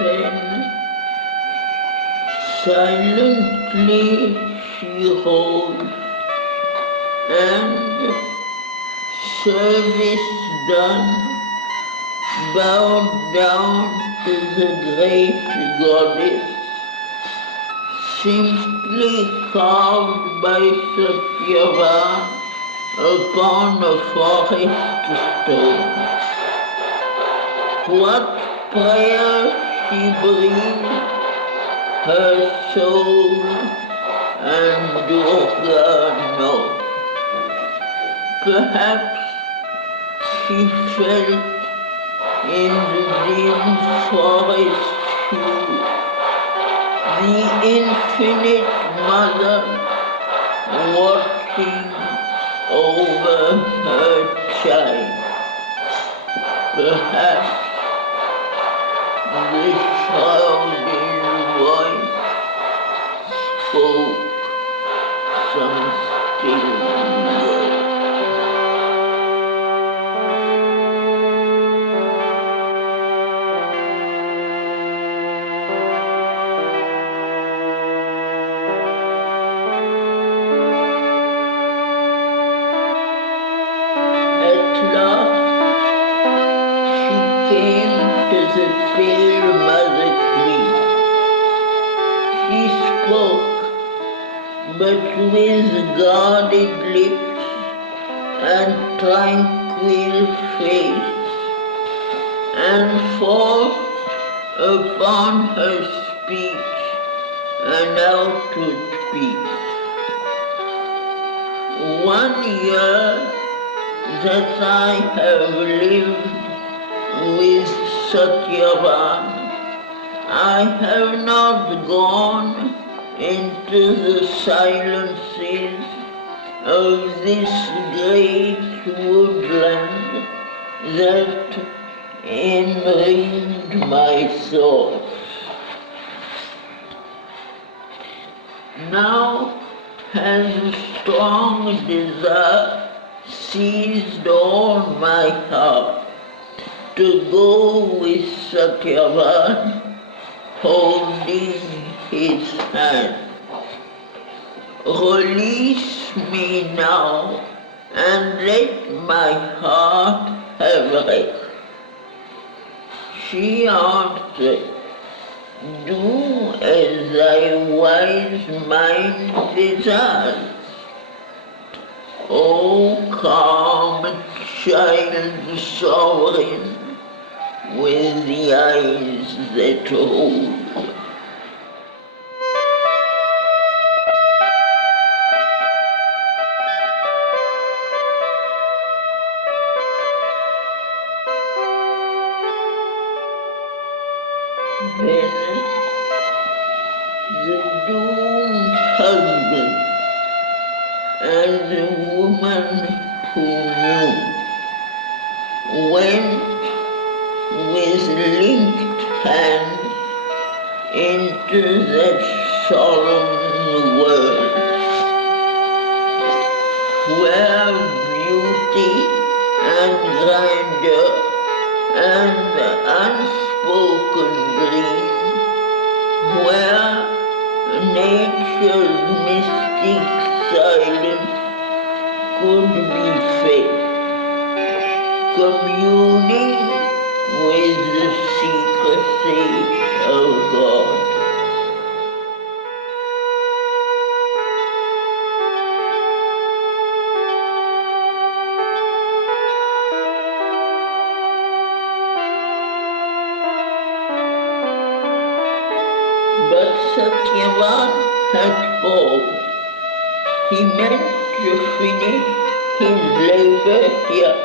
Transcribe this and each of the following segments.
Then silently she rose, and service done, bowed down to the great goddess, simply carved by Satyava upon a forest stone. What prayer she breathed, her soul and Durga know. Perhaps she felt in the dim forest hue the infinite mother watching over her child. Perhaps the shrouded voice spoke some still word. At last she came to the pale mother queen. She spoke, but with guarded lips and tranquil face, and forced upon her speech an outward peace. 1 year that I have lived with Satyavan, I have not gone into the silences of this great woodland that enringed my thoughts. Now has a strong desire seized all my heart to go with Satyavan, holding his hand. Release me now and let my heart have rest. She answered, do as thy wise mind desires. O calm child sovereign, with the eyes that rule. Then the doomed husband and the woman who knew went with linked hands into that solemn world where beauty and grandeur and unspoken dream, where nature's mystic silence could be felt, communing with the secrecy of God. But Satyavan had paused. He meant to finish his labor here,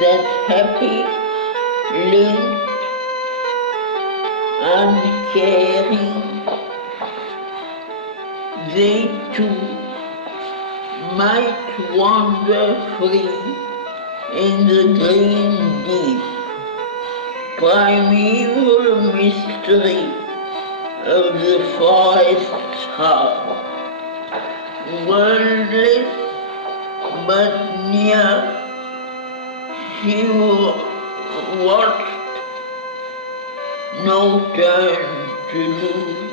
that happy, linked, uncaring, they too might wander free in the green deep, primeval mystery of the forest's heart, worldless but near. She watched no turn to lose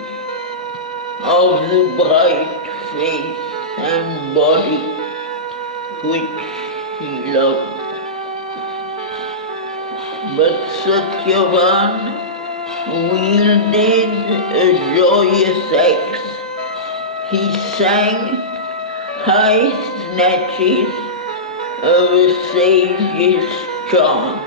of the bright face and body which he loved. But Satyavan wielded a joyous axe. He sang high snatches of a sage's chant.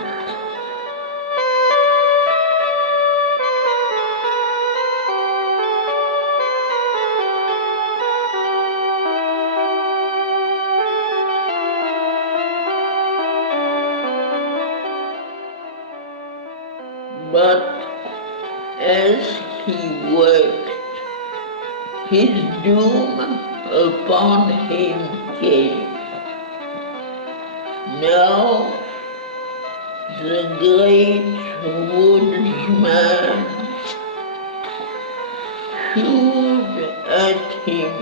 But as he worked, his doom upon him came. Now the great woodsman hewed at him,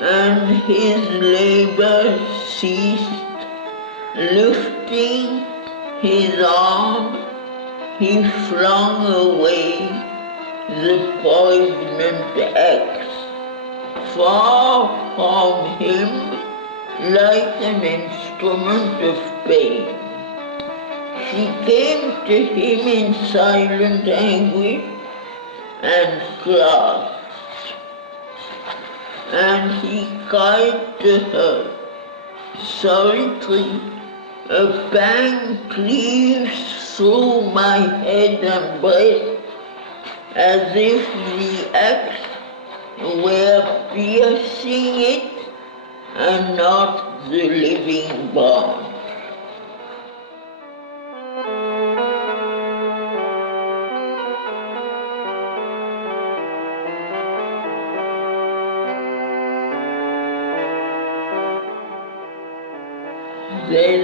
and his labor ceased. Lifting his arm, he flung away the poignant axe. Far from him, like an instrument of pain, she came to him in silent anguish and clasped. And he cried to her, "Sawitri, a pang cleaves through my head and breast, as if the axe were piercing it and not the living branch." Then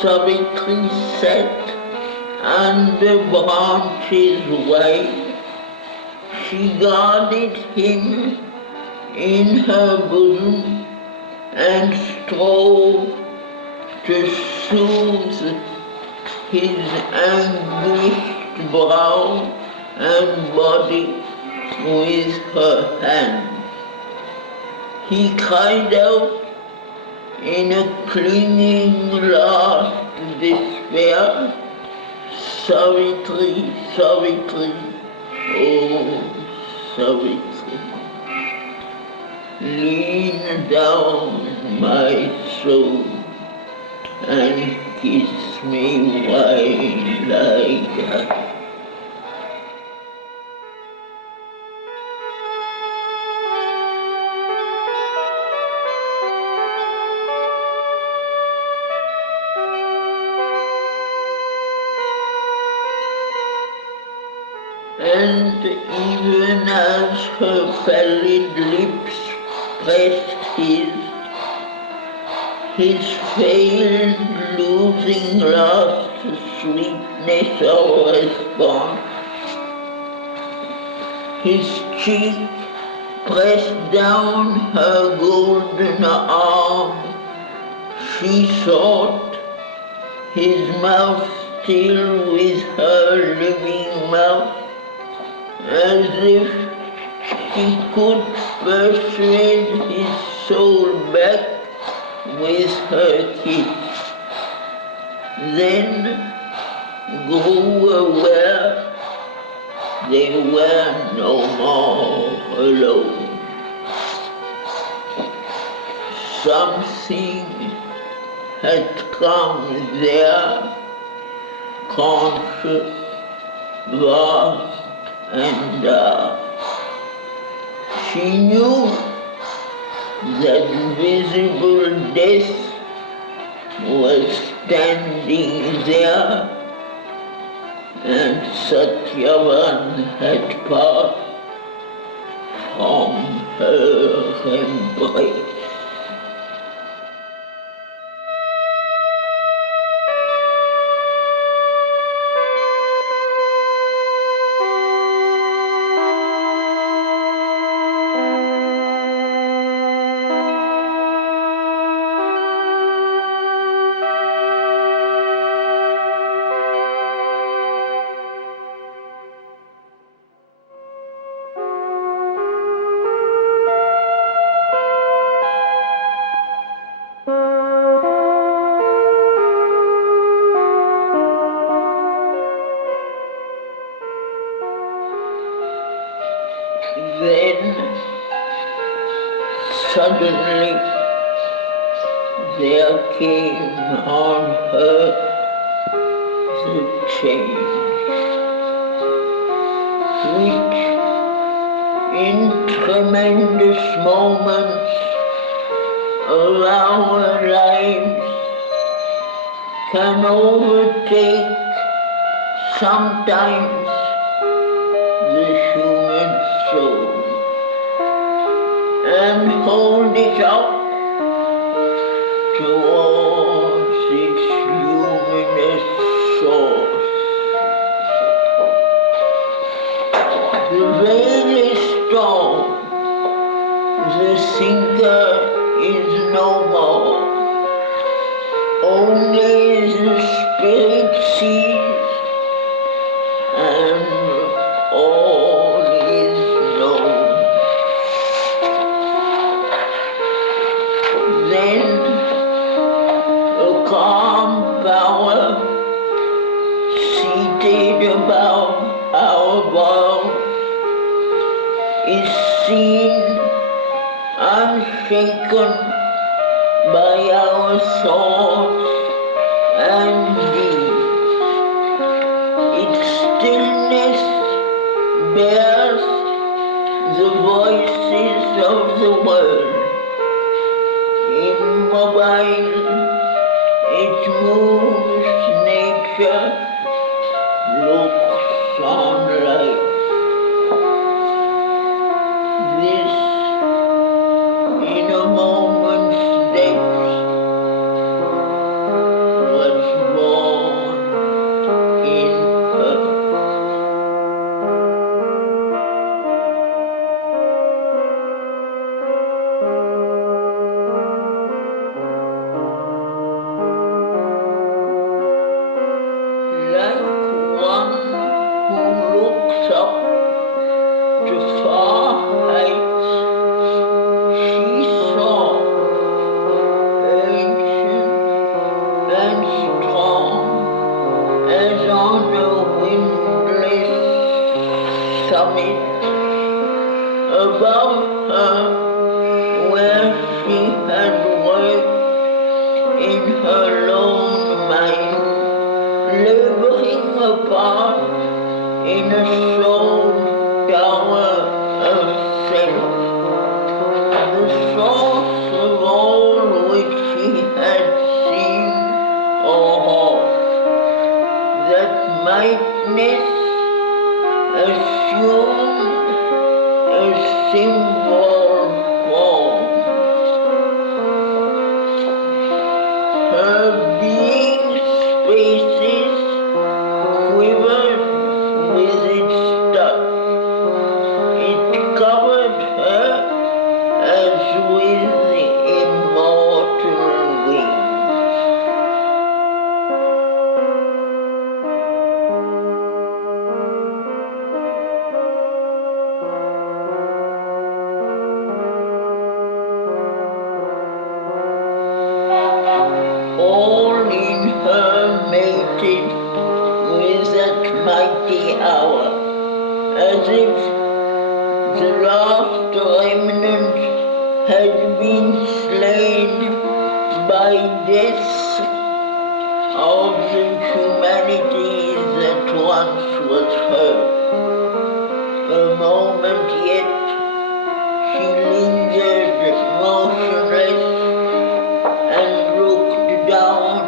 Savitri sat under branches wide. She guarded him in her bosom and strove to soothe his anguished brow and body with her hand. He cried out in a clinging last despair, "Savitri, Savitri, oh Savitri, lean down my soul and kiss me while I die." And even as her pallid lips pressed his failed, losing last sweetness of response. His cheek pressed down her golden arm. She sought his mouth still with her living mouth, as if she could persuade his soul back with her kiss. Then grew aware they were no more alone. Something had come there, conscious, vast, and she knew that visible death was standing there, and Satyavan had passed from her embrace. suddenly there came on her the change, which in tremendous moments of our lives can overtake sometimes the human soul and hold it up towards its luminous source. The veil is torn, the thinker is no more, only the spirit sees and all is known. Then a calm power seated above our world is seen unshaken by our thoughts and deeds. Its stillness bears the voices of the world. Immobile, it moves nature, looks on life. This, in a moment's depth, was born in her. Like one who looks up to far heights, she saw, ancient and strong, as on a windless summit, above her where she had worked in her lone mind, laboring apart in a soul tower of self, the source of all which she had seen or hoped. That mightness assumed a symbol form. Her being spaces quivered with its touch. It covered her as with immortal wings. All in her mated with that mighty hour, as if the last remnant had been slain by death of the humanity that once was hers. A moment yet, she lingered motionless and looked down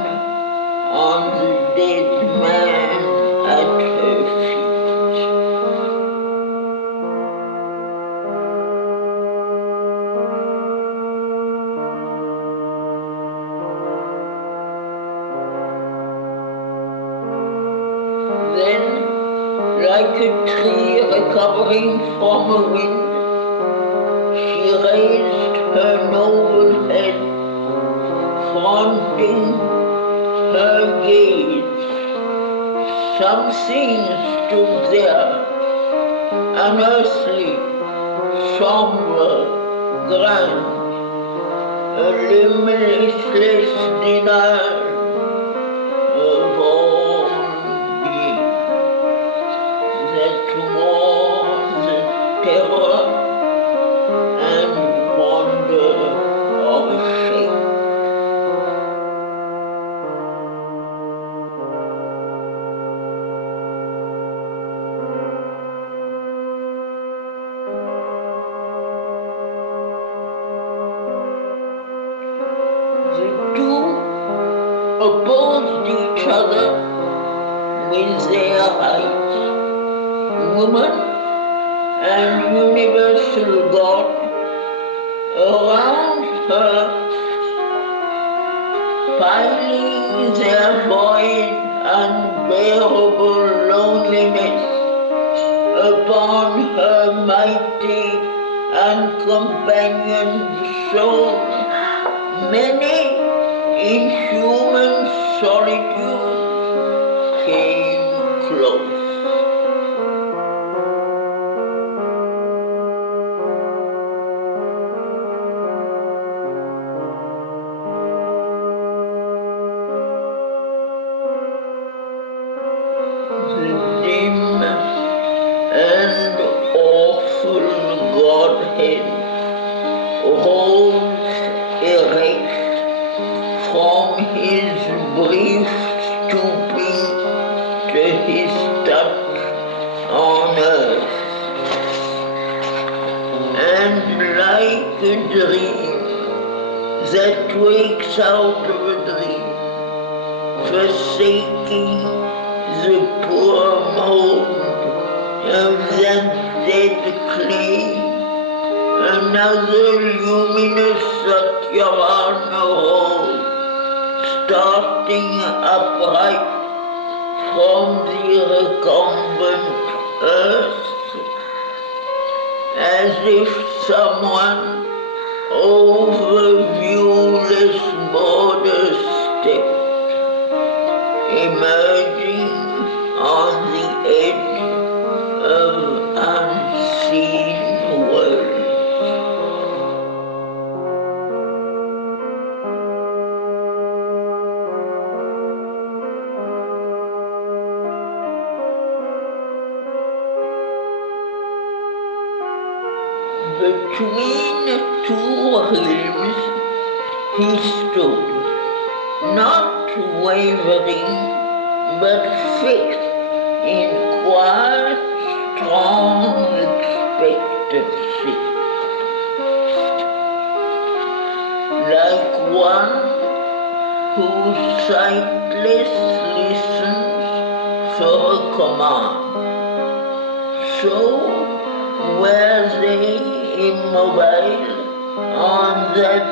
on the dead man at her feet. Then, like a tree recovering from a wind, she raised her noble head, fronting her gaze. Something stood there, unearthly, somber, grand, a limitless denial of all being. That was terror and wonder with their height. Woman and universal God, around her, piling their void, unbearable loneliness upon her mighty and companioned soul, many in human solitude came close. The dim and awful Godhead rose erect from his brief stooping to his touch on earth, and like a dream that wakes out of a dream, forsaking the poor mold of that dead clay, another luminous Satyavana rose, starting upright from the recumbent earth, as if someone over viewless border stepped, emerging on the edge of unseen worlds. Between two realms he stood, not wavering, but fixed in quiet, strong expectancy, like one who sightless listens for a command. So were they immobile on that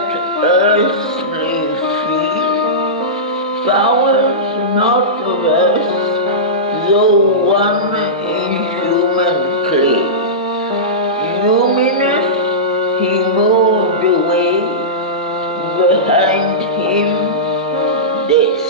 earthly field, powers not of earth, though one in human clay. Luminous, he moved away, behind him death.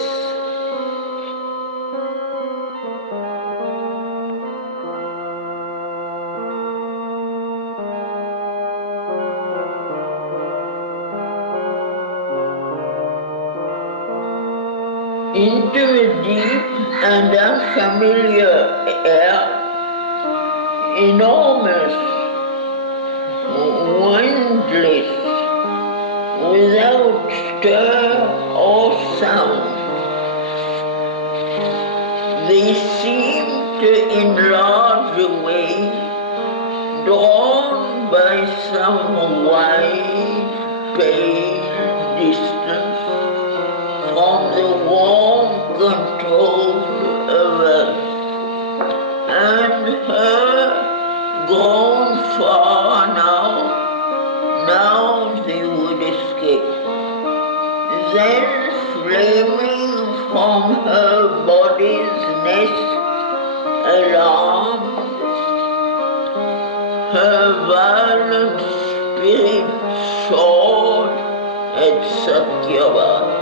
Into a deep and unfamiliar air, enormous, windless, without stir or sound. They seem to enlarge away, drawn by some wide, pale distance from the warm control of earth, and her grown far now they would escape. Then flaming from her body's nest, alarmed, her violent spirit soared at Satyavana.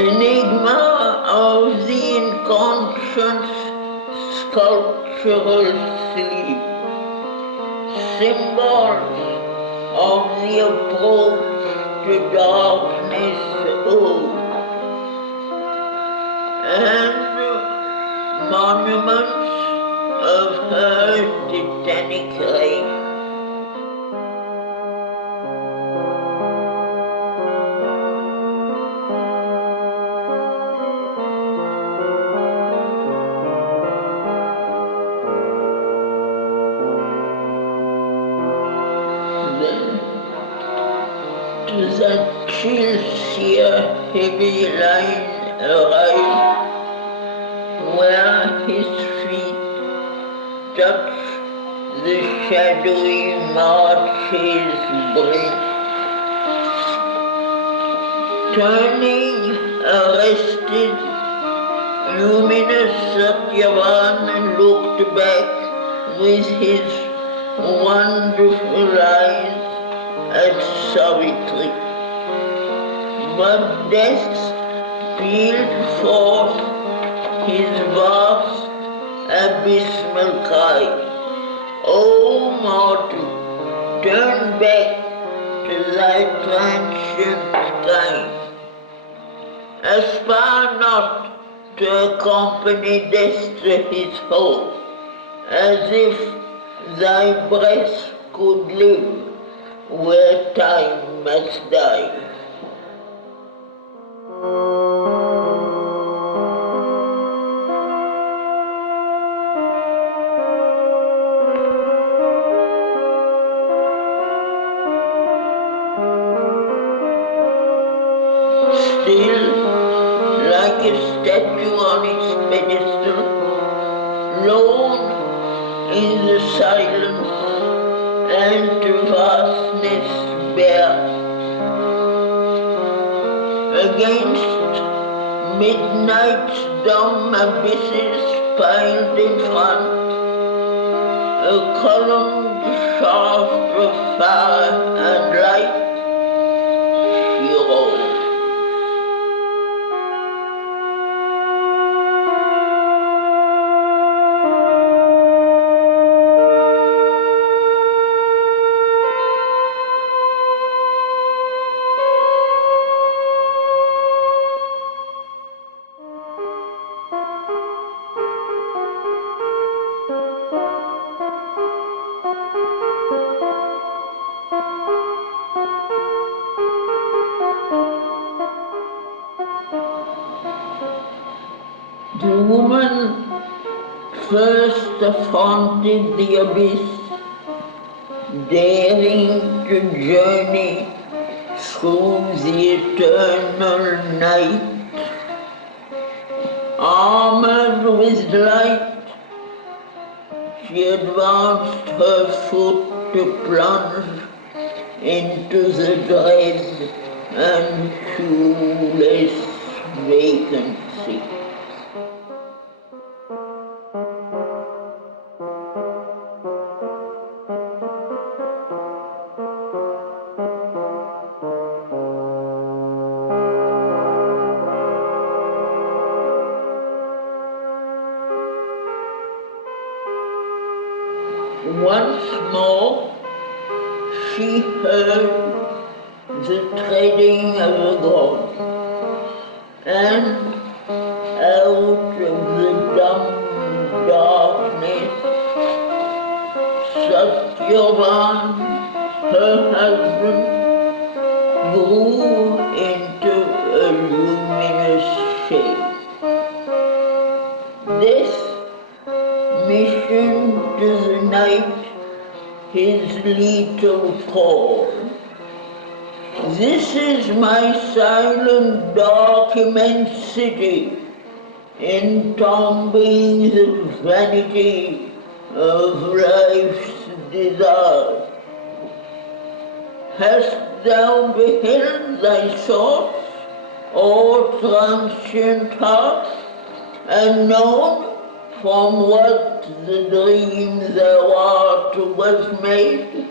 Enigma of the inconscious sculptural sleep, symbols of the approach to darkness old, and monuments of her titanic race. as a chill-sear heavy line arrived, where his feet touch the shadowy march's brink. Turning arrested, luminous Satyavan looked back with his wonderful eyes at Savitri. But death pealed forth his vast abysmal cry. O mortal, turn back to thy transient sky. Aspire not to accompany death to his home, as if thy breath could live where time must die. Still, like a statue on its pedestal, lone in the silence and to vastness bare, against midnight's dumb abysses piled in front, a columned shaft of fire and light, she rose. The woman first affronted the abyss, daring to journey through the eternal night. Armored with light, she advanced her foot to plunge into the dread and shoeless vacancy. Once more she heard the treading of a god, and out of the dumb darkness, Satyavan, her husband, grew into a luminous shape. This mission to the night, his lethal call. This is my silent, dark immensity, entombing the vanity of life's desire. Hast thou beheld thy thoughts, O transient heart, and known from what the dream thou art was made?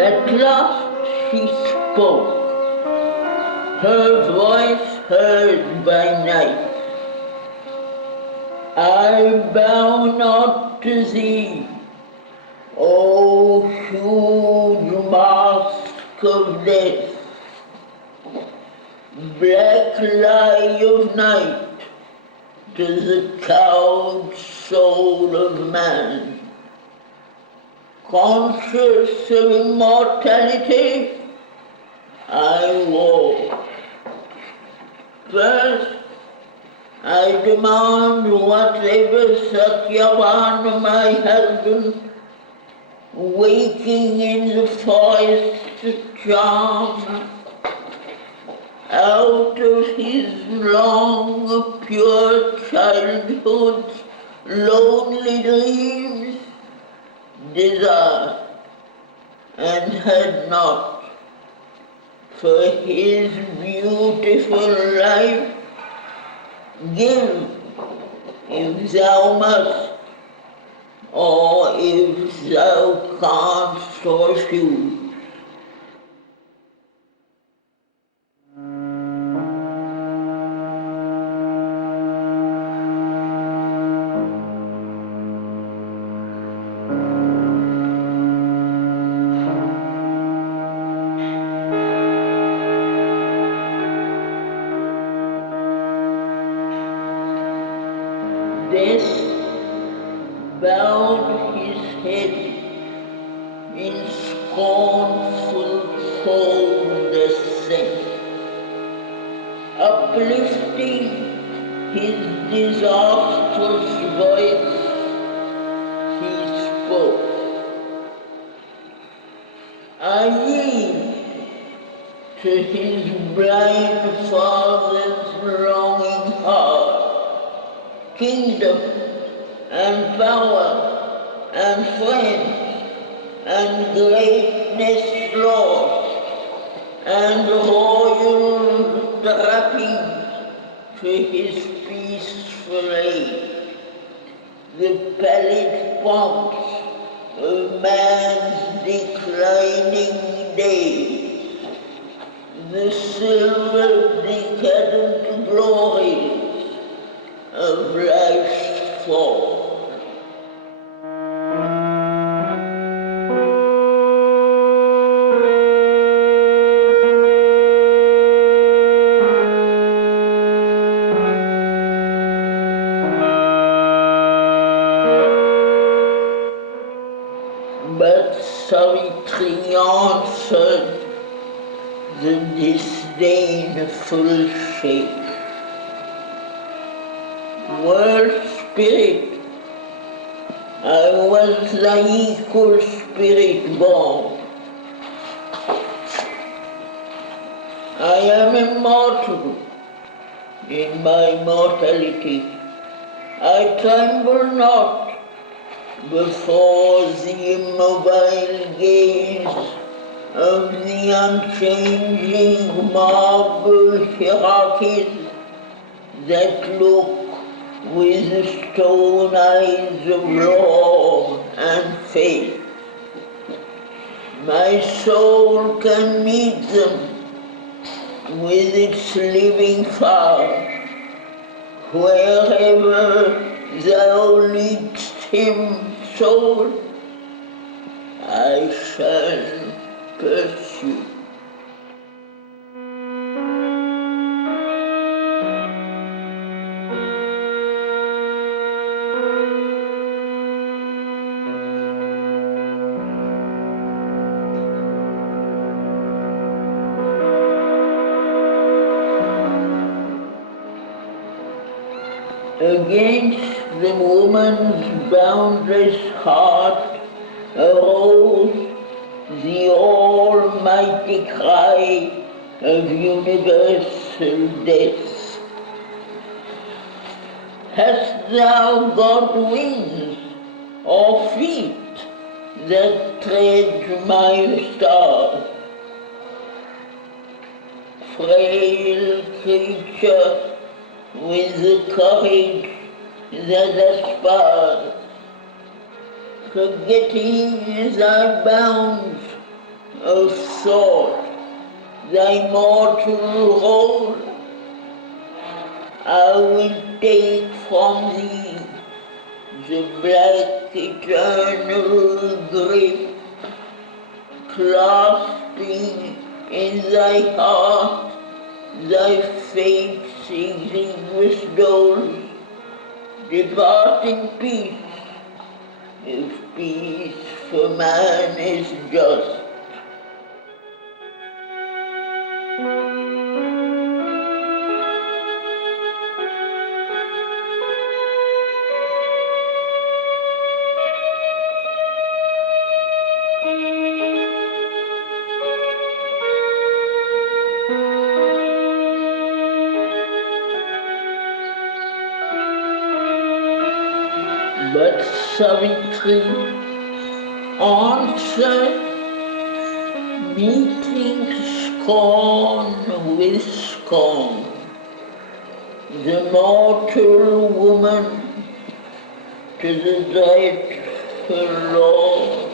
At last she spoke, her voice heard by night. I bow not to thee, O huge mask of death, black lie of night to the cowed soul of man. Conscious of immortality, I walk First, I demand whatever Satyavana, my husband, waking in the forest charm, out of his long, pure childhood's lonely dreams, desire, and had not, for his beautiful life, give, if thou must, or if thou canst refuse. This bowed his head in scornful cold assent, uplifting his disastrous voice, he spoke. I yield to his blind father's longing heart, kingdom and power and friends and greatness lost and royal trappings to his peaceful age, the pallid pomps of man's declining days, the silver decadent glories of life's fall. But Savitri answered the disdainful shape. World spirit, I was thy equal spirit born. I am immortal in my mortality. I tremble not before the immobile gaze of the unchanging marble hierarchies that look with the stone eyes of law and faith. My soul can meet them with its living fire. Wherever thou leadst him, soul, I shall pursue. Against the woman's boundless heart arose the almighty cry of universal death. Hast thou got wings or feet that tread my stars? Frail creature with the courage that aspires, forgetting thy bounds of thought, thy mortal role, I will take from thee the black eternal grip, clasping in thy heart thy fate's exiguous doles, depart in peace, if peace for man is just. Savitri answered, meeting scorn with scorn, the mortal woman to the dreadful Lord.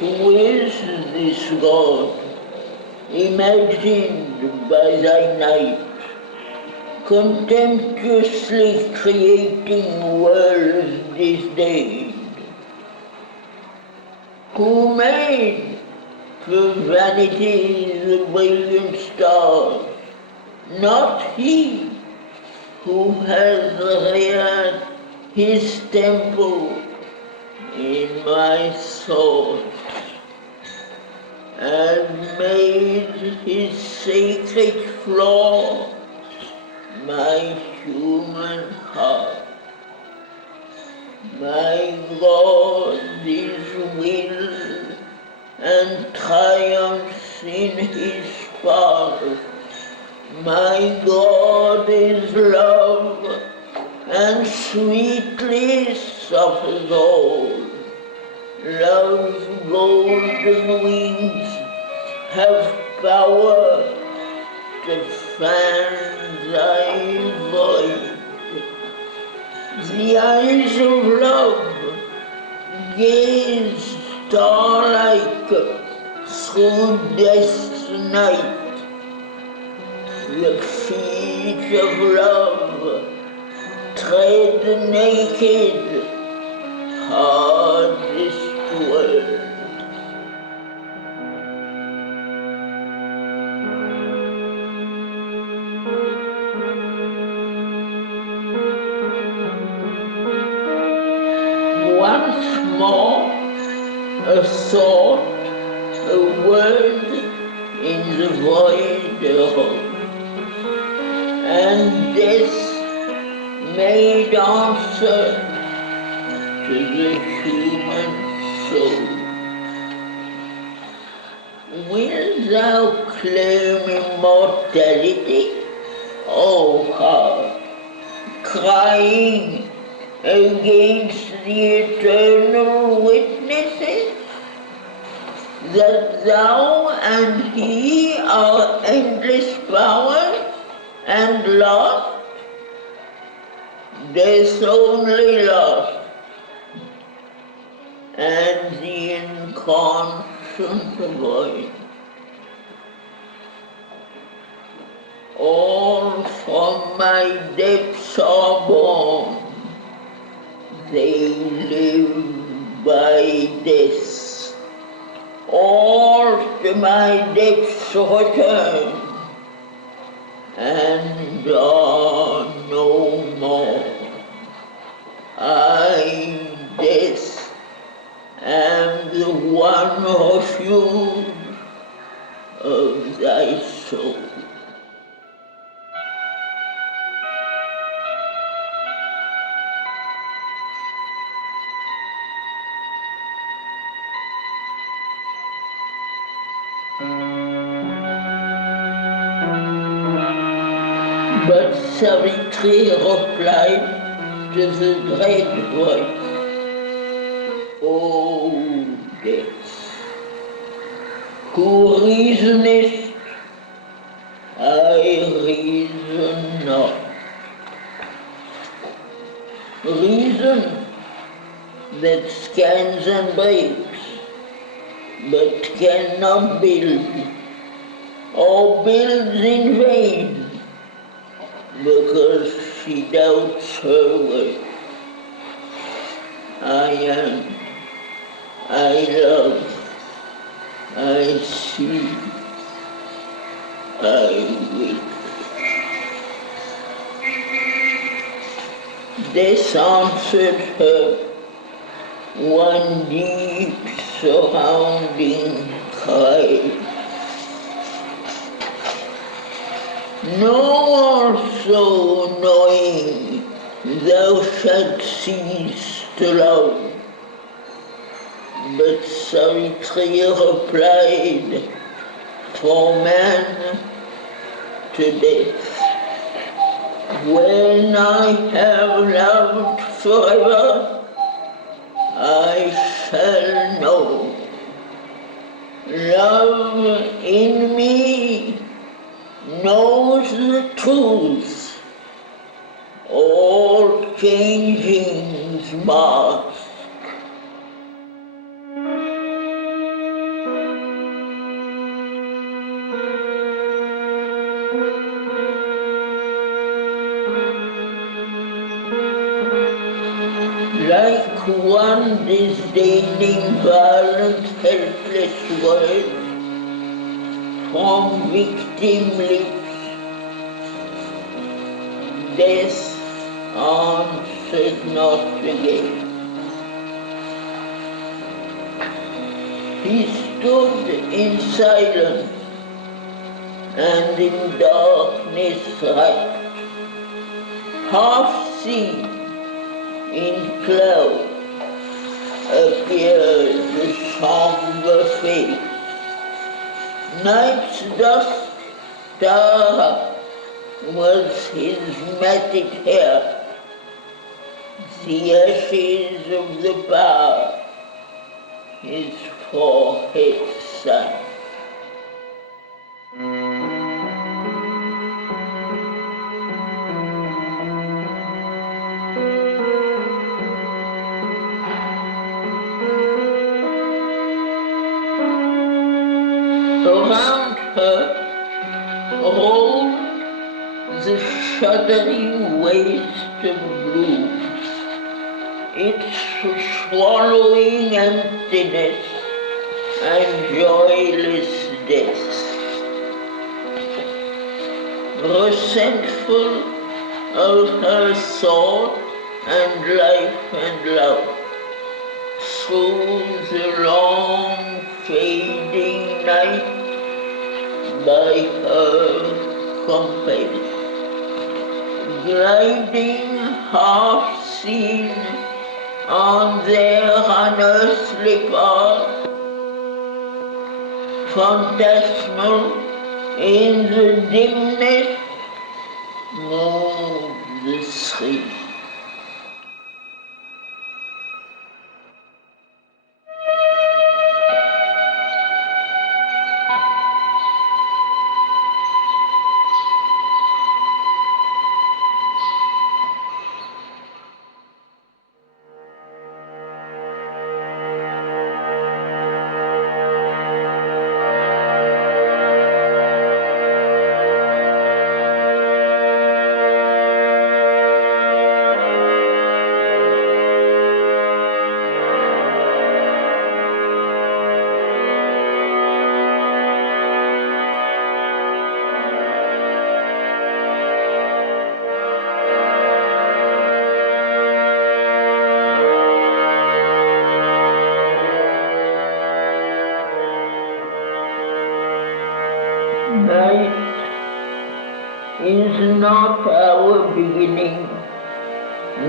Who is this God, imagined by thy night, contemptuously creating worlds disdained? Who made for vanity the brilliant stars? Not he who has reared his temple in my thoughts and made his sacred floor my human heart. My God is will and triumphs in his path. My God is love and sweetly suffers all. Love's golden wings have power to fan thy void. The eyes of love gaze star-like through death's night. The feet of love tread naked hardest world. Once more, a thought, a word in the void arose, and death made answer to the human soul. Wilt thou claim immortality, O heart, crying against the eternal witnesses that thou and he are endless powers and lost? Death only lost, and the inconstant void. All from my depths are born, they live by death. All to my depths return, and are no more. I, death, am the one refuge of thy soul. But Savitri replied to the dread voice, O death, who reasonest, I reason not. Reason that scans and breaks, but cannot build, or builds in vain, because she doubts her worth. I am, I love, I see, I will. Death answered her, one deep surrounding cry. Nor also knowing thou shalt cease to love. But Savitri replied, for man to death. When I have loved forever, shall know. Love in me knows the truth, all changing's mask. Like one disdaining violent, helpless words from victim lips, death answered not again. He stood in silence and in darkness wrapped, half seen in cloud appeared the somber face. Night's dusk star was his matted hair, the ashes of the bar his forehead sun. Around her rolled the shuddering waste of blue, its swallowing emptiness and joyless death. Resentful of her thought and life and love, through the long fading night by her compelled, gliding half seen on their unearthly path, phantasmal in the dimness, moved the three. Night is not our beginning,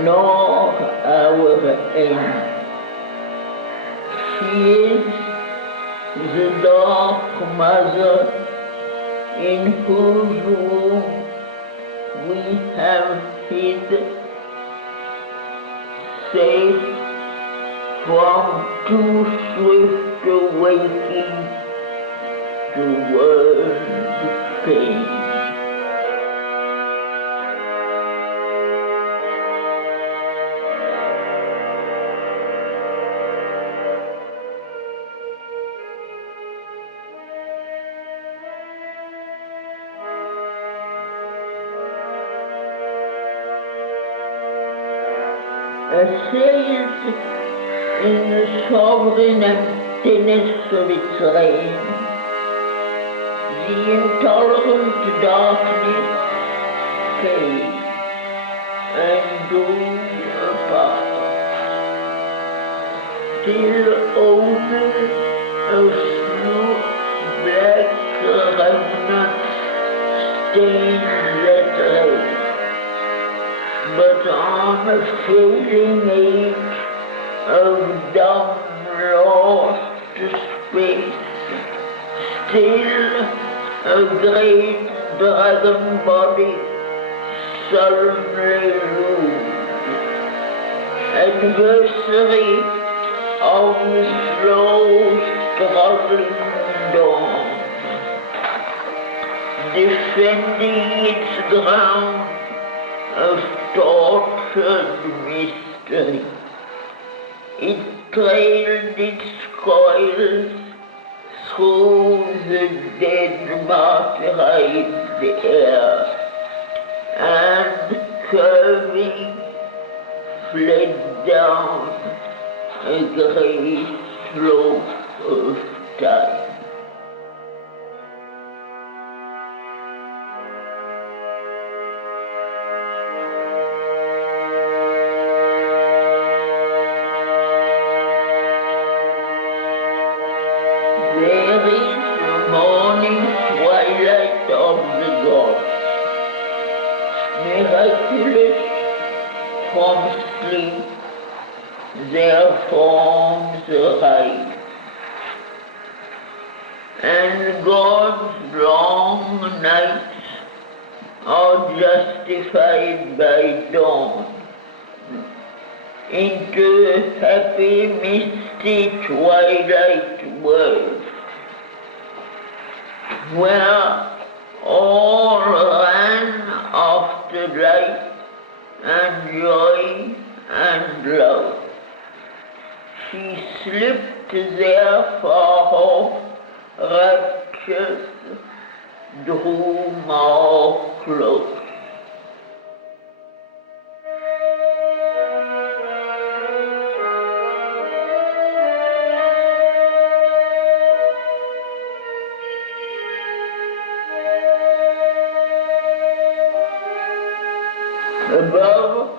nor our end. She is the dark mother in whose womb we have hid, safe from too swift awaking to world pain. Assailed in the sovereign emptiness of its reign, the intolerant darkness came and drew apart, till only a few black remnants stained that rain. But on a fading age of dumb lost space, still a great dragon body sullenly loomed. Adversary of the slow struggling dawn, defending its ground of tortured mystery. It trailed its coils through the dead martyrized air, and curving fled down a grey slope of time. There is the morning twilight of the gods, miraculous from sleep, their forms arise, and God's long nights are justified by dawn into a happy misty twilight world, where all ran after light and joy and love. She slipped there far off, rapturous, drew more close. Above,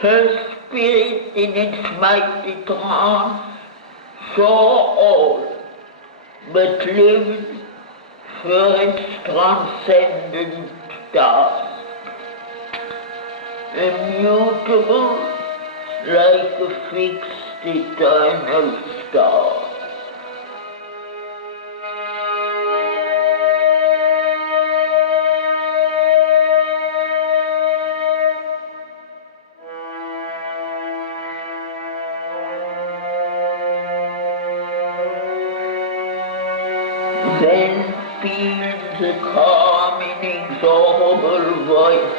her spirit in its mighty trance saw all, but lived for its transcendent task. Immutable like a fixed eternal star. Then pealed the calm, inexorable voice.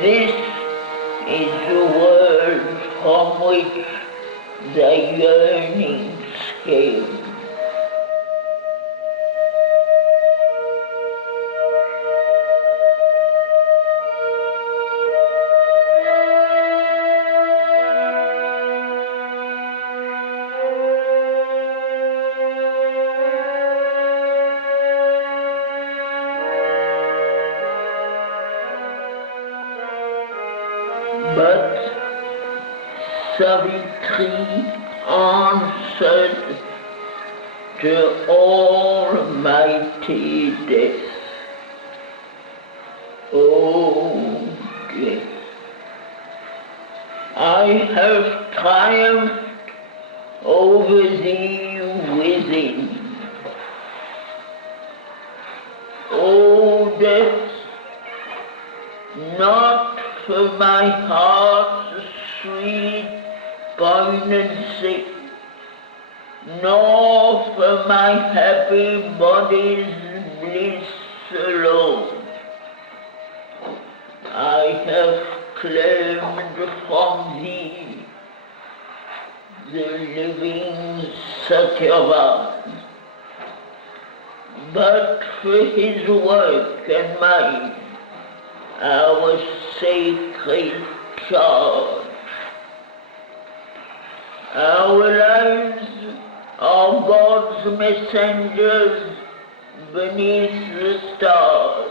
This is the world from which thy yearnings came. But Savitri answered to almighty death. O death, I have triumphed over thee within. O death, not for my heart's sweet poignancy, nor for my happy body's bliss alone. I have claimed from thee the living Satyavan, but for his work and mine, our sacred charge. Our lives are God's messengers beneath the stars,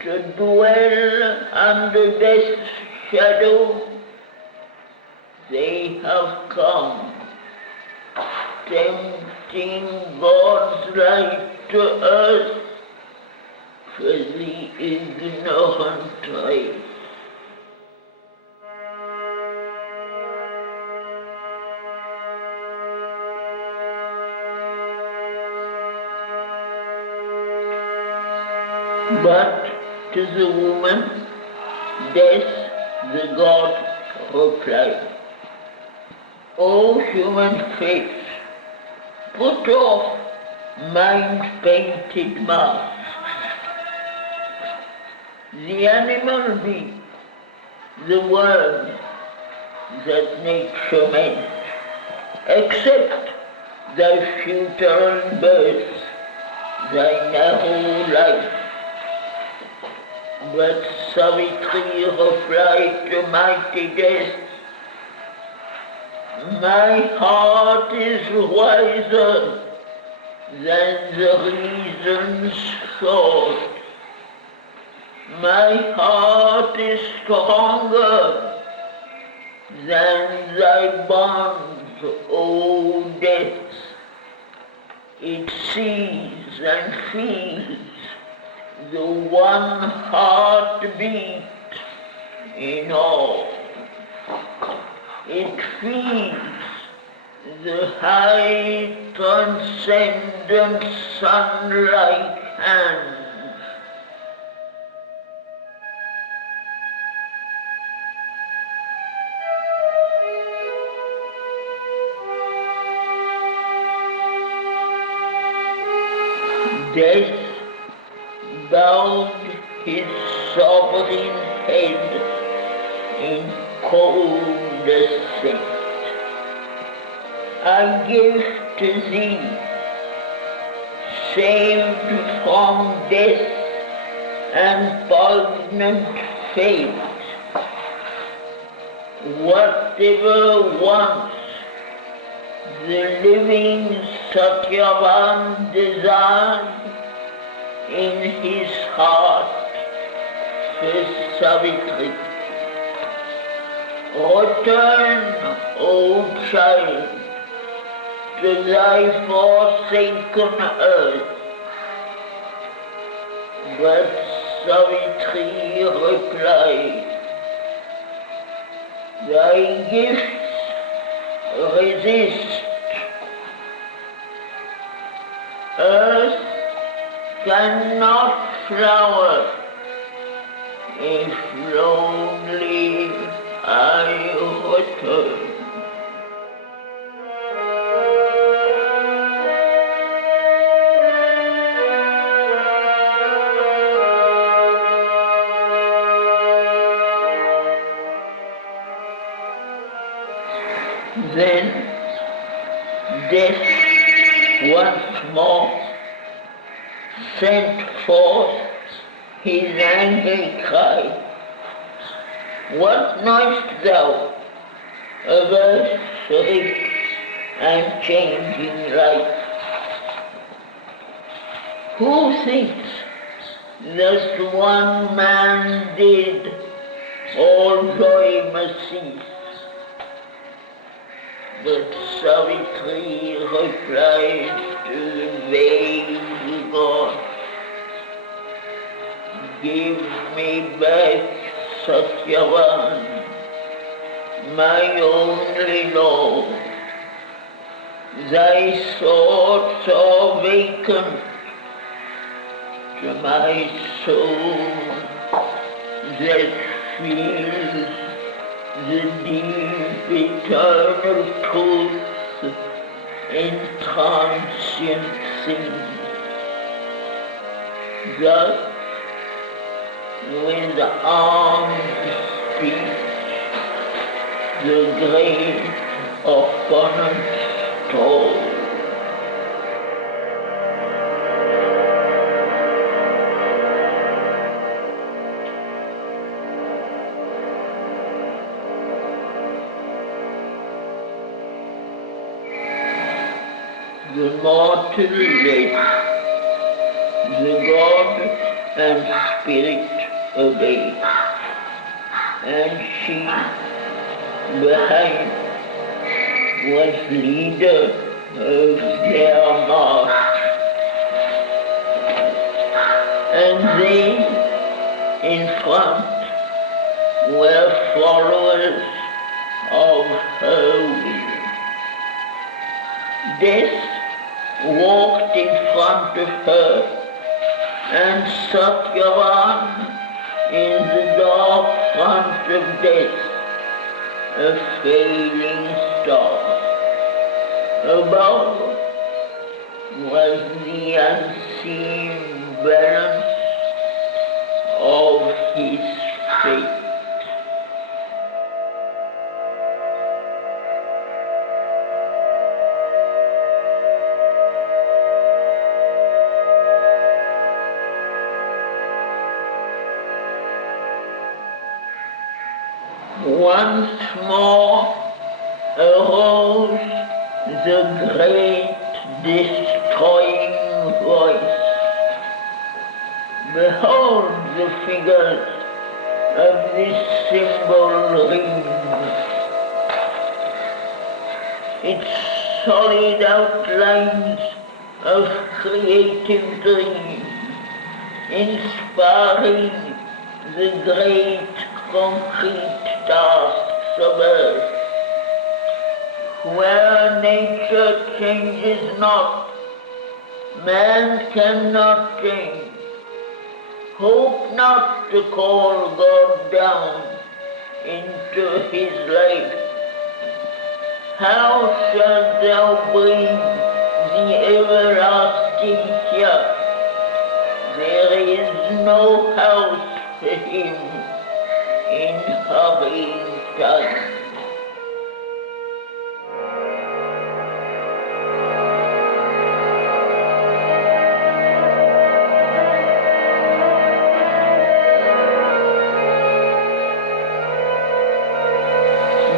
to dwell under death's shadow. They have come, tempting God's light to earth for the ignorant race. But to the woman, death, the god, replied, O human face, put off mind-painted masks. The animal being, the worm that nature meant, accept thy future birth, thy narrow life. But Savitri replied to mighty death, my heart is wiser than the reason's thought. My heart is stronger than thy bonds, O death. It sees and feels the one heartbeat in all. It feels the high transcendent sun-like hand. Death bowed his sovereign head in cold assent. I give to thee, saved from death and poignant fate, whatever once the living Satyavan desired in his heart for Savitri. Return, O child, to thy forsaken earth. But Savitri replied, thy gifts resist. Earth cannot flower if lonely I return. Then death once more sent forth his angry cry. What knowest thou of earth's rich and changing life? Who thinks that one man did, all joy must cease? But Savitri replied to the vague God, give me back Satyavan, my only Lord. Thy thoughts are vacant to my soul that feels the deep eternal truth in transient things. Thus, with armed speech, the great opponent told. The mortal lady, the God and Spirit obeyed, and she behind was leader of their march, and they in front were followers of her will. Death walked in front of her, and Satyavan in the dark front of death, a failing star. Above was the unseen balance of his fate. Once more arose the great destroying voice. Behold the figures of this symbol ring. Its solid outlines of creative dream, inspiring the great concrete tasks of earth. Where nature changes not, man cannot change. Hope not to call God down into his life. How shalt thou bring the everlasting here? There is no house for him in hurrying time.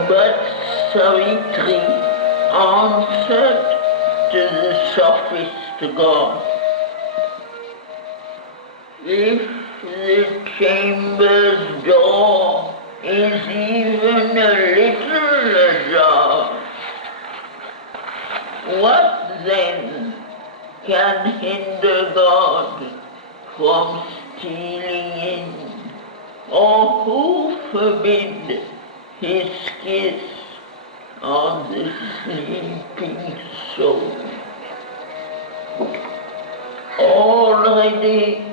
But Savitri answered to the sophist God, if the chamber's door is even a little ajar, what then can hinder God from stealing in, or who forbid his kiss on the sleeping soul? Already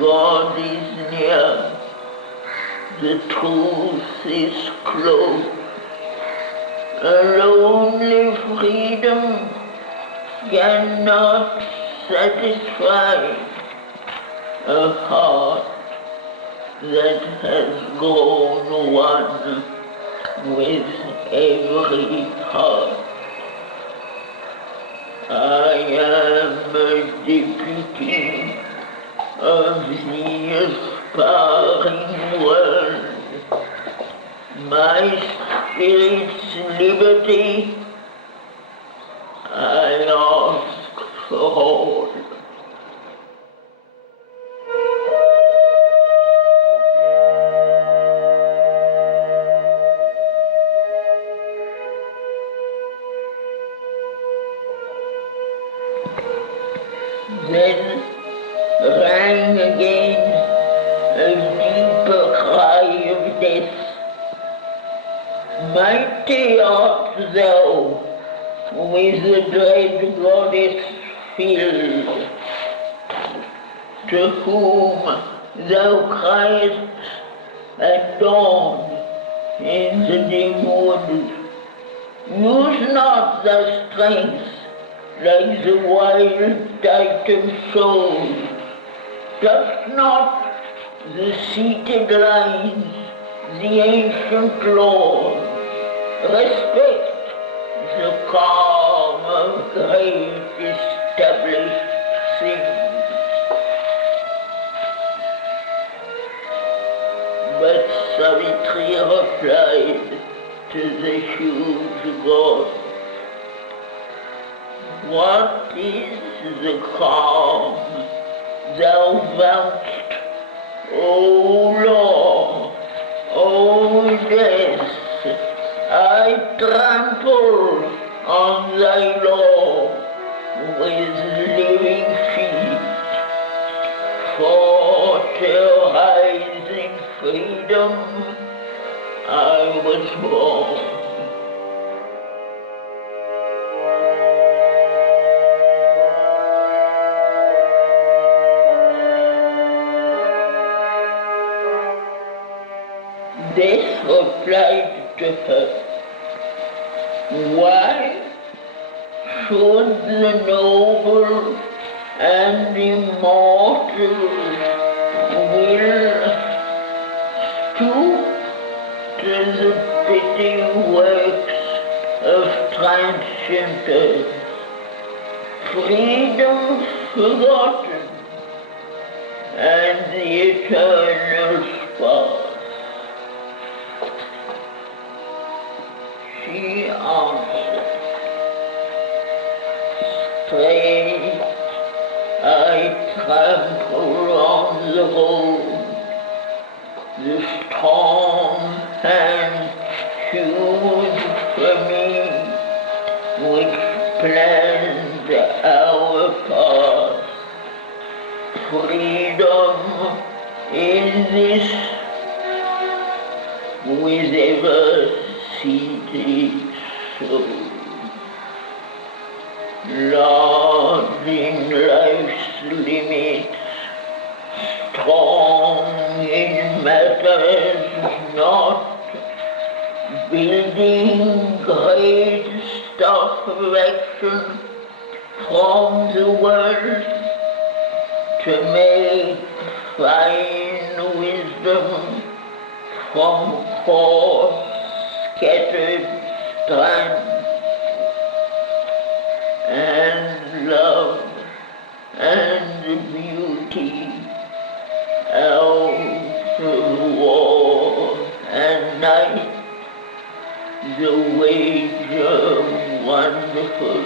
God is near, the truth is close. A lonely freedom cannot satisfy a heart that has grown one with every heart. I am a deputy of the aspiring world. My spirit's liberty I ask for all. Then rang again a deeper cry of death. Mighty art thou, with the dread goddess filled, to whom thou criest at dawn in the dim woods. Use not thy strength like the wild Titan souls. Touch not the seated lines, the ancient laws. Respect the calm of great established things. But Savitri replied to the huge god, what is the calm thou vowest, O law, O death? I trample on thy law with living feet, for to rise in freedom I was born. Death replied to to her. Why should the noble and immortal will stoop to the petty works of transcendence? Freedom forgotten and the eternal spark. She answered, straight I trample on the road, the strong hand choose for me, which planned our path. Freedom in this with ever-seated soul, large in life's limits, strong in matters not, building great stuff of action from the world to make fine wisdom from coarse scattered strands, and love and beauty out of war and night, the wager wonderful,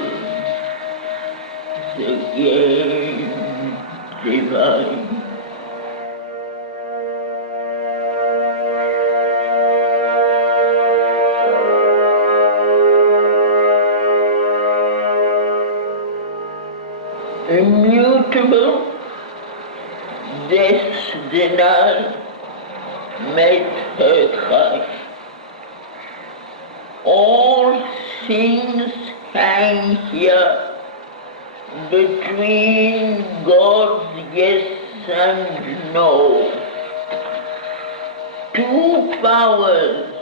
the game divine. Immutable, death's denial met her cry. All things hang here between God's yes and no. Two powers,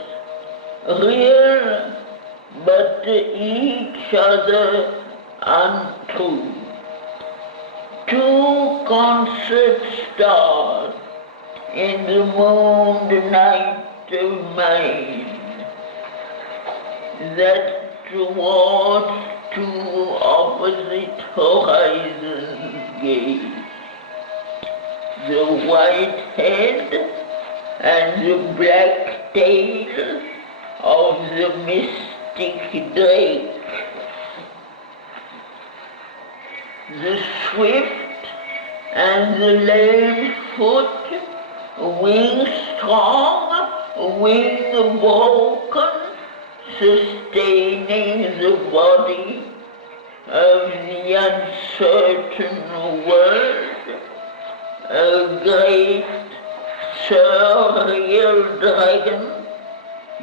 real but to each other untrue. Two concert stars in the mooned night of mine, that towards two opposite horizons gaze, the white head and the black tail of the mystic drake, the swift and the lame foot, wing strong, wing broken, sustaining the body of the uncertain world, a great surreal dragon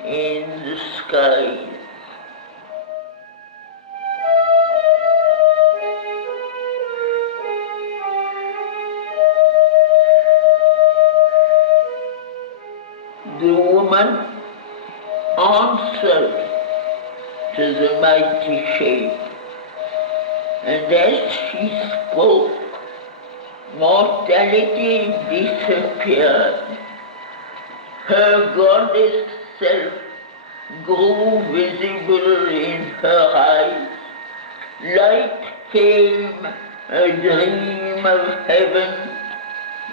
in the sky. The woman answered to the mighty shape, and as she spoke, mortality disappeared. Her goddess self grew visible in her eyes. Light came, a dream of heaven,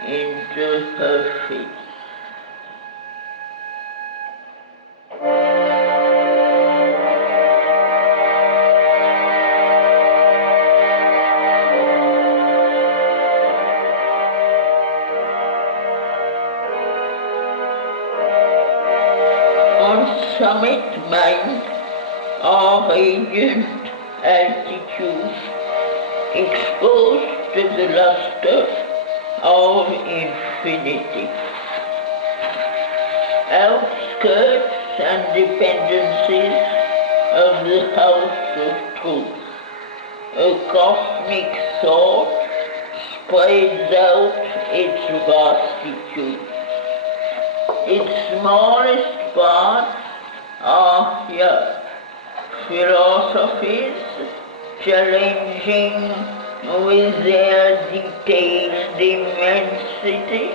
into her face. Summit mind or radiant altitude, exposed to the luster of infinity. Outskirts and dependencies of the house of truth, a cosmic thought spreads out its vastitude. Its smallest parts are philosophies challenging with their detailed immensity.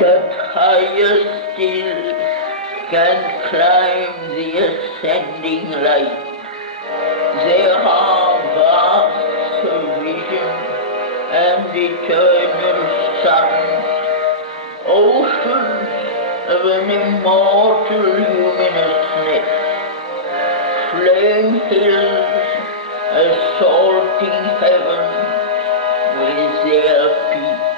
But higher still can climb the ascending light. There are vast vision and eternal suns, oceans of an immortal luminousness, flame hills assaulting heaven with their peaks.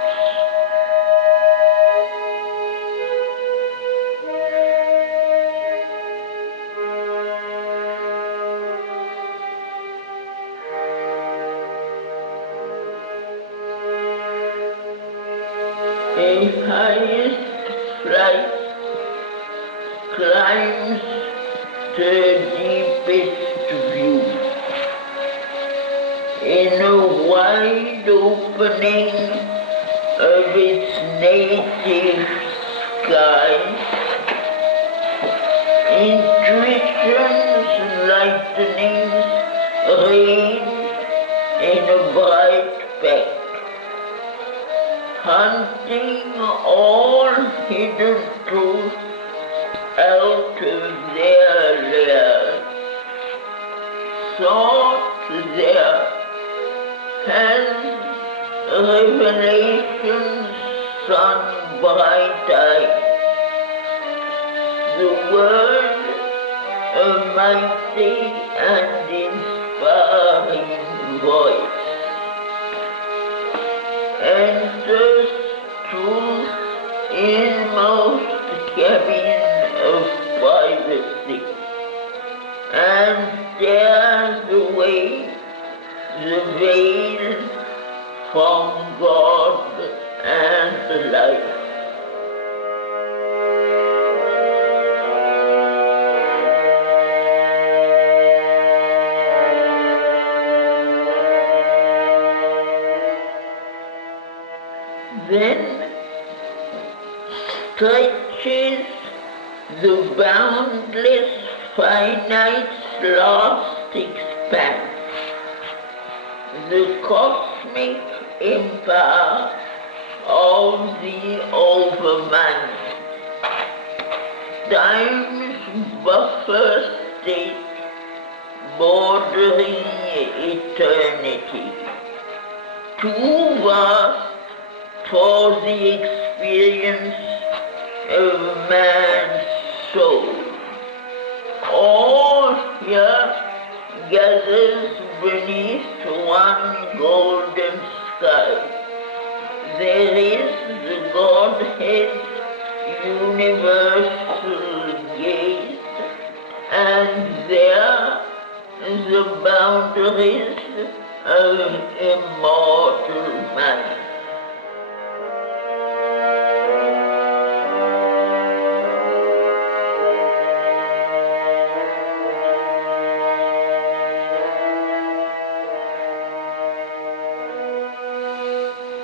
The highest flight climbs the deepest view. In a wide opening of its native sky, intuitions and lightnings reign in a bright pack, hunting all hidden truths out of their layers. Thought there has revelations sun bright-eyed. The word a mighty and inspiring voice enters truth's inmost cabin of privacy and tears away the veil from God and life. Then stretches the boundless finite's last expanse, the cosmic empire of the overman, time's buffer state bordering eternity, too vast for the experience of man's soul. All here gathers beneath one golden sky. There is the Godhead's universal gaze, and there the boundaries of immortal mind.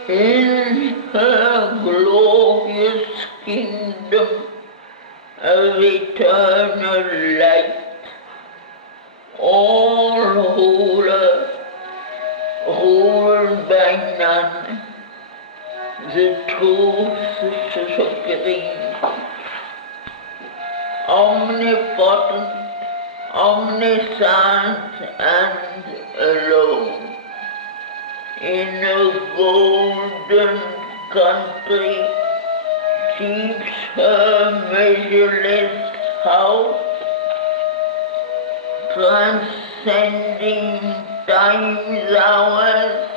In her glorious kingdom of eternal light, all ruler, ruled by none, the truth supreme, omnipotent, omniscient and alone. In a golden country keeps her measureless house, transcending time's hours,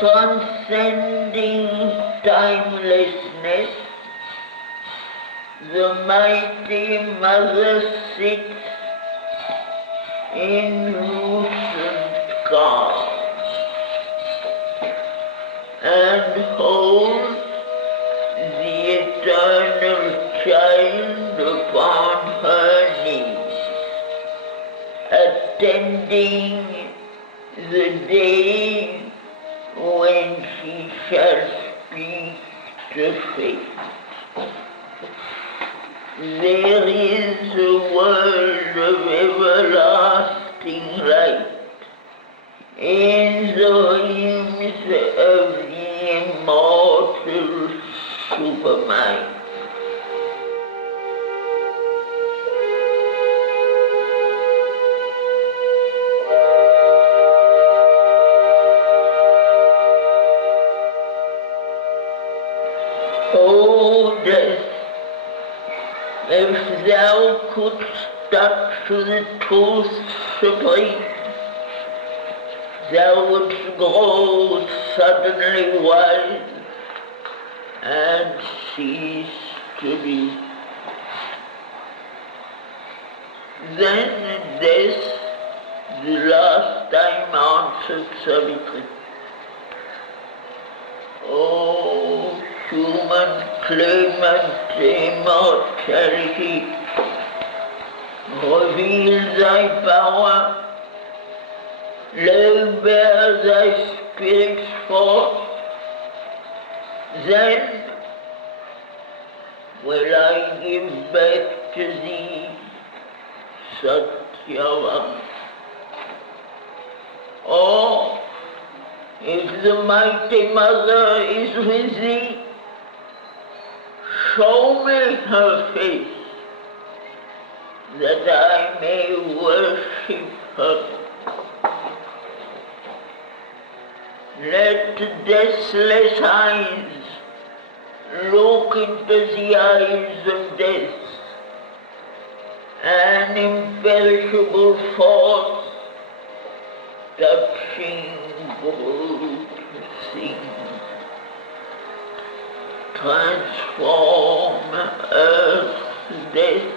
transcending timelessness. The mighty mother sits in lucent calm and holds the eternal child upon her attending the day when she shall speak to faith. There is a world of everlasting light in the hymns of the immortal Supermind. O death, if thou couldst touch the truth supreme, thou wouldst grow suddenly wise and cease to be. Then death, the last time answered Savitri, O human claimant immortality, reveal thy power, lay bare thy spirit's force, then will I give back to thee Satyavan. Or, if the mighty mother is with thee, show me her face, that I may worship her. Let deathless eyes look into the eyes of death, an imperishable force touching brute things, transform earth's death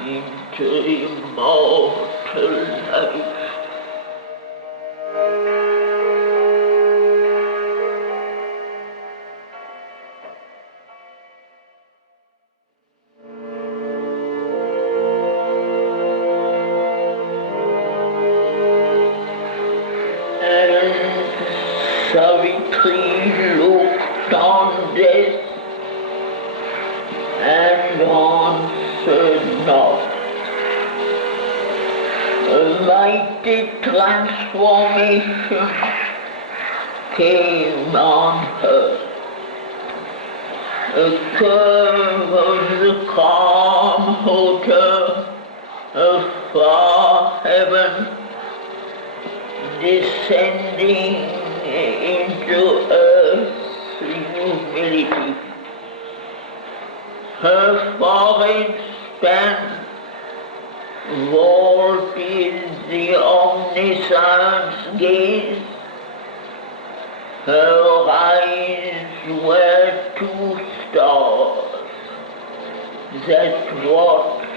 into immortal life. Savitri looked on death and answered not. A mighty transformation came on her. A curve of the calm hotel of far heaven descending into earth's humility. Her forehead span vaulted the omniscience gaze. Her eyes were two stars that watched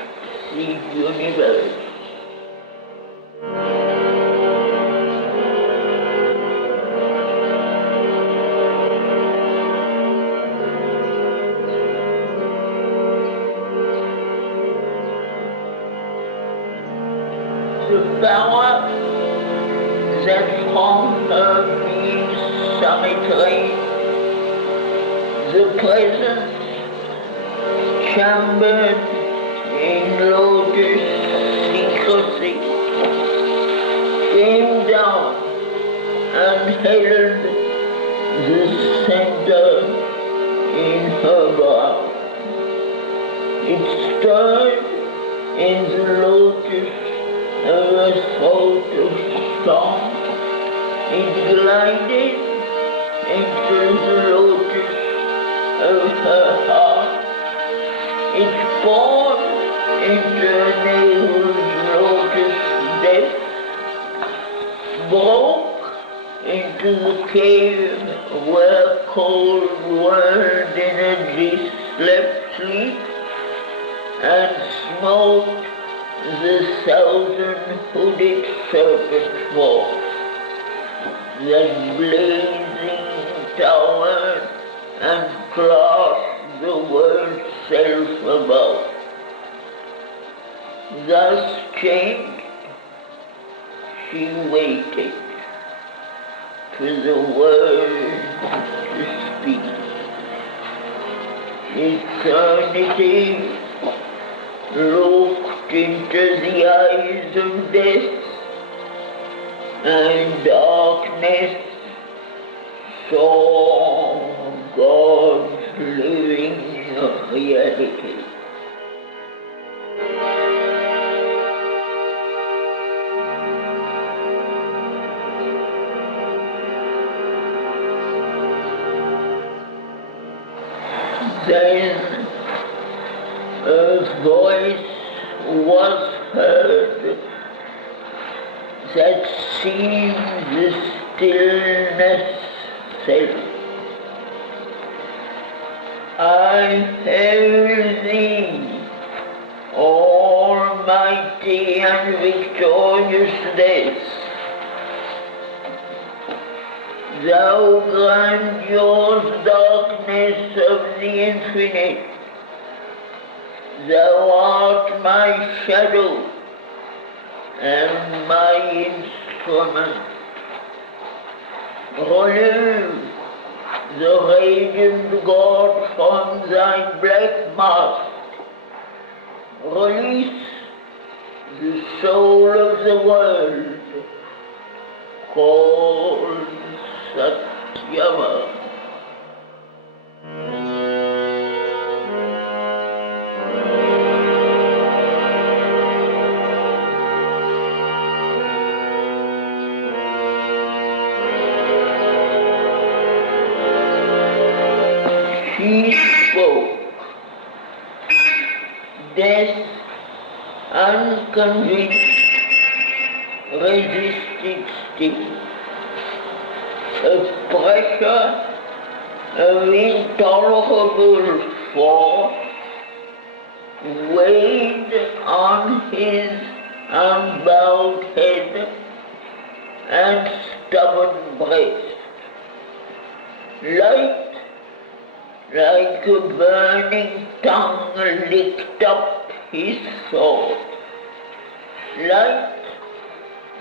the universe. The power that from her being Savitri, the presence chambered in lotus secrecy, came down and held the center in her brow. It stirred in the lotus of a thought of storm. It glided into the lotus of her heart. It poured into Nehu's lotus depth, broke into the cave where cold world energy slept sleep, and smote the thousand-hooded serpent forth, that blazing towered and crossed the world's self above. Thus changed, she waited for the word to speak. Eternity looked into the eyes of death, and darkness saw God's living reality. Then a voice was heard that seemed the stillness said, I hail thee, almighty and victorious death, thou grandiose darkness of the infinite, thou art my shadow and my instrument. Relieve the radiant God from thy black mask. Release the soul of the world called Satyava. He spoke. Death, unconvinced, resisted still. A pressure of intolerable force weighed on his unbowed head and stubborn breast. Light, like a burning tongue, licked up his thought. Light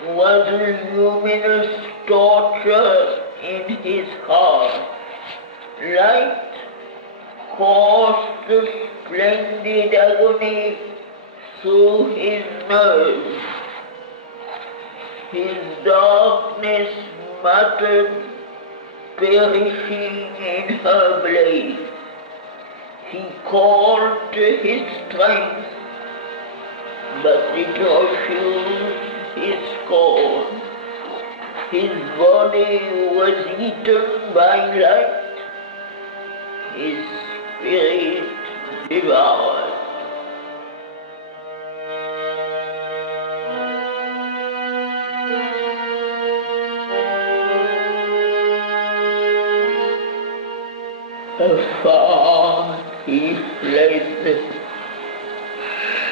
was a luminous torture in his heart. Light caused a splendid agony through his nerves. His darkness muttered, perishing in her blaze. He called to his strength, but it refused his scorn. His body was eaten by light, his spirit devoured. Afar he fled,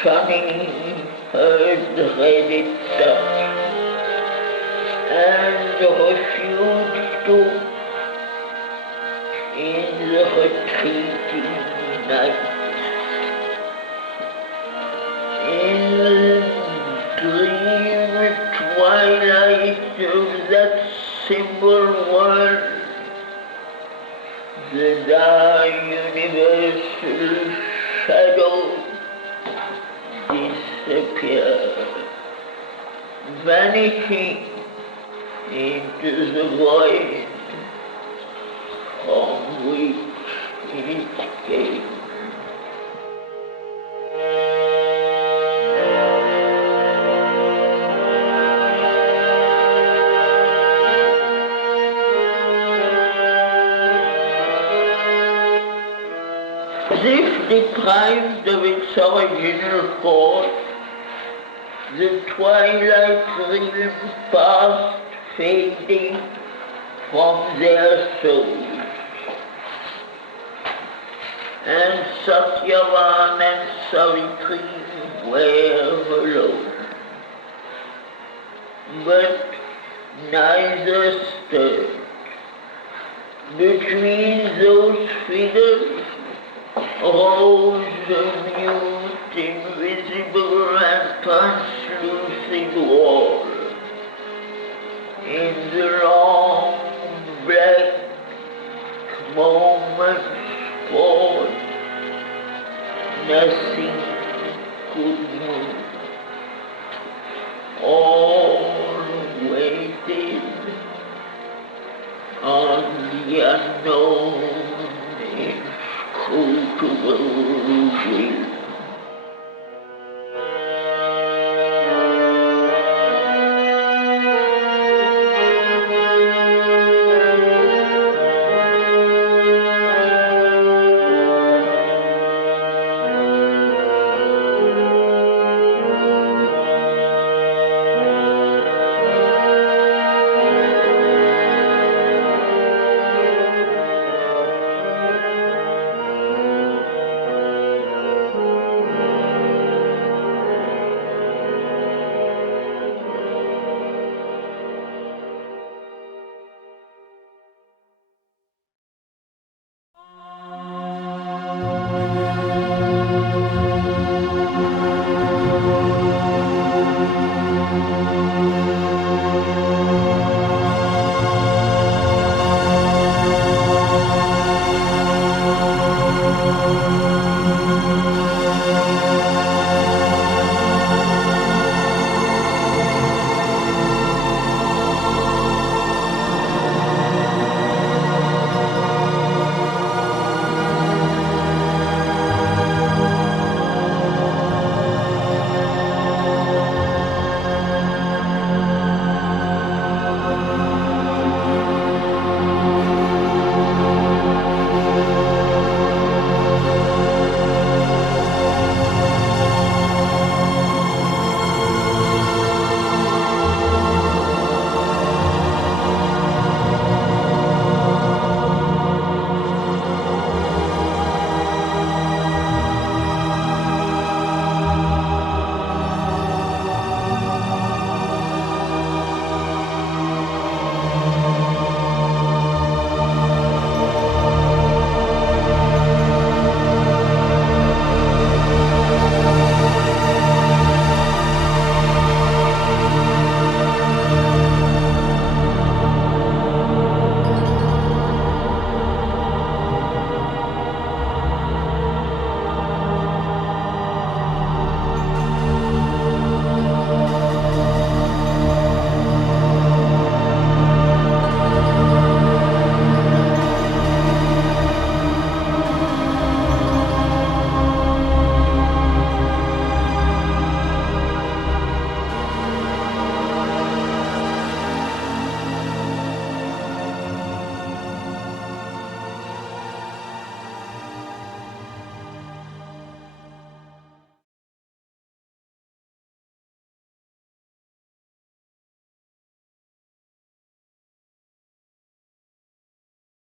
shunning her dreaded touch, and refused to in the retreating night. In the dream twilight of that symbol world, the dark universal shadow disappeared, vanishing into the void from which it came. As if deprived of its original force, the twilight realm passed fading from their souls, and Satyavan and Savitri were alone. But neither stirred. Between those figures rose a new invisible and translucid wall. In the long black moments forth, nothing could move. All waited on the unknown